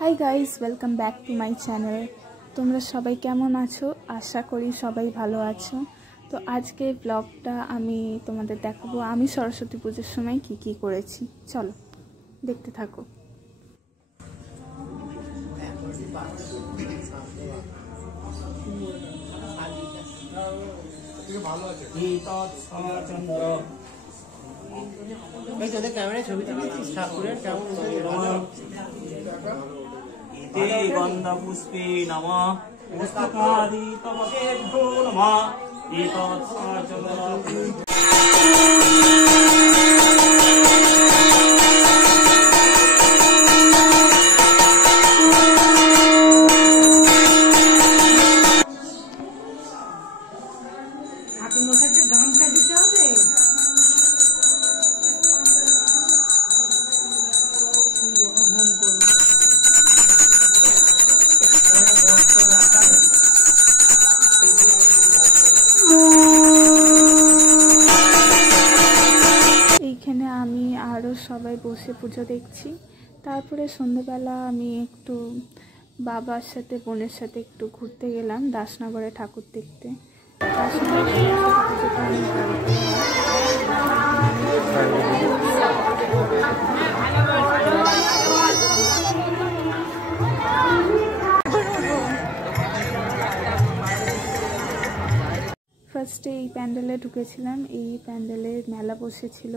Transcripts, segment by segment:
Hi guys, welcome back to my channel. তোমরা সবাই কেমন আছো? আশা করি সবাই ভালো আছো। তো আজকে ব্লগটা আমি তোমাদের দেখাবো আমি সরস্বতী পুজোর সময় কি কি করেছি। চলো দেখতে থাকো। ক্যামেরায় ছবি তুলেছিস ঠাকুরের কেমন গন্ধ পুষ্পে নমঃ পুস্তকাদি তবকেভ্যো নমঃ গামছা দিতে হবে। এইখানে আমি আরও সবাই বসে পুজো দেখছি। তারপরে সন্ধ্যেবেলা আমি একটু বাবার সাথে বোনের সাথে একটু ঘুরতে গেলাম দাসনগরে ঠাকুর দেখতে। ফার্স্টে এই প্যান্ডেলে ঢুকেছিলাম। এই প্যান্ডেলে মেলা বসেছিল।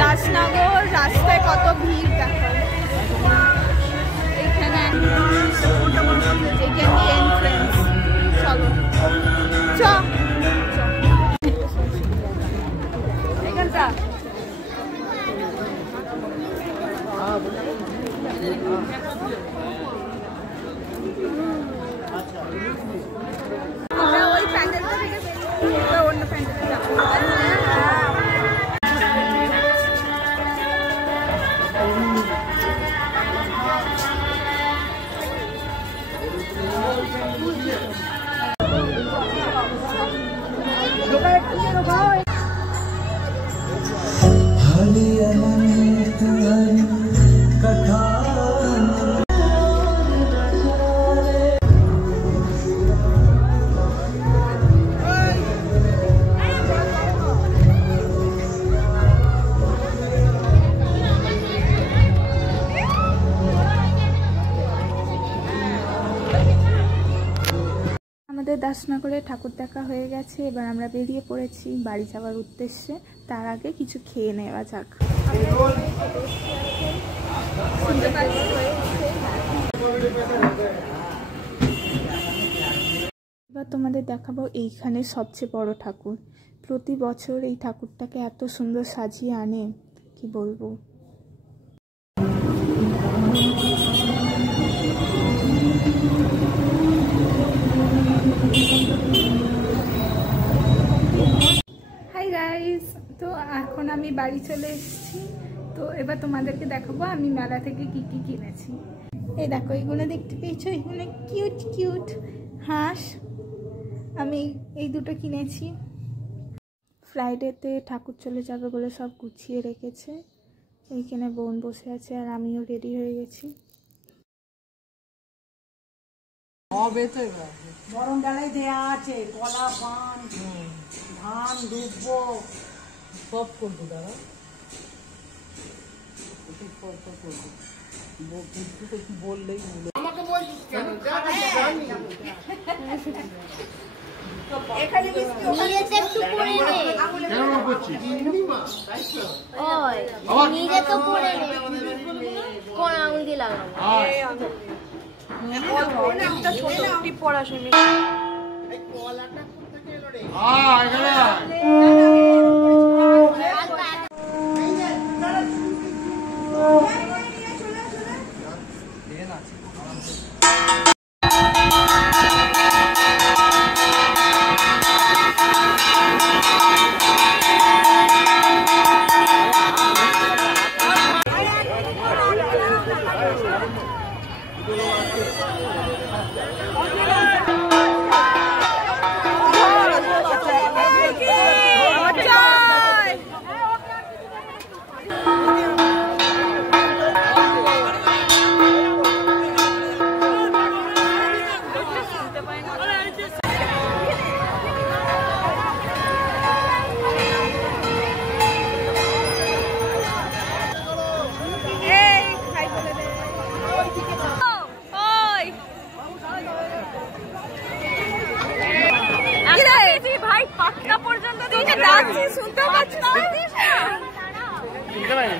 দাসনগর রাস্তায় কত ভিড় দেখো। এইখানে এন্ট্রেন্স। চলো এখানটা ওই প্যান্ডেলটা থেকে অন্য প্যান্ডেলে যাবো। আমাদের দাসনগরে ঠাকুর দেখা হয়ে গেছে। এবার আমরা বেরিয়ে পড়েছি বাড়ি যাওয়ার উদ্দেশ্যে। তার আগে কিছু খেয়ে নেওয়া যাক। এবার তোমাদের দেখাবো এইখানে সবচেয়ে বড় ঠাকুর। প্রতি বছর এই ঠাকুরটাকে এত সুন্দর সাজিয়ে আনে, কি বলবো। হাই গাইস, তো এখন আমি বাড়ি চলে এসেছি। তো এবার তোমাদেরকে দেখাবো আমি মেলা থেকে কি কি কিনেছি। এই দেখো, এইগুলো দেখতে পেয়েছো? এগুলো কিউট কিউট হাঁস। আমি এই দুটো কিনেছি। ফ্রাইডেতে ঠাকুর চলে যাবে বলে সব গুছিয়ে রেখেছে। এইখানে বোন বসে আছে আর আমিও রেডি হয়ে গেছি। গরম ডালাই দেয়া আছে, কলা পান ধান ডুববো সব করবো। দাদা বললেই আমাকে বলছিস কেন? কোন আঙুল দিয়ে লাগাবো?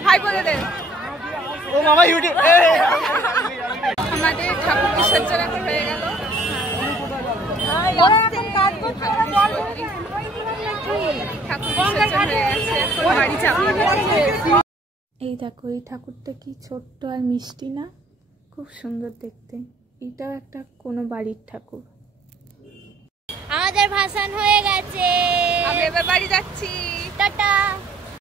হাই বলে দে। ও মামা ইউটিউব আমাদের ঠাকুর বিসর্জন এখন হয়ে গেল। এই দেখো এই ঠাকুরটা কি ছোট্ট আর মিষ্টি না, খুব সুন্দর দেখতে। এটাও একটা কোনো বাড়ির ঠাকুর। আমাদের ভাসান হয়ে গেছে, আমি এবার বাড়ি যাচ্ছি, টাটা।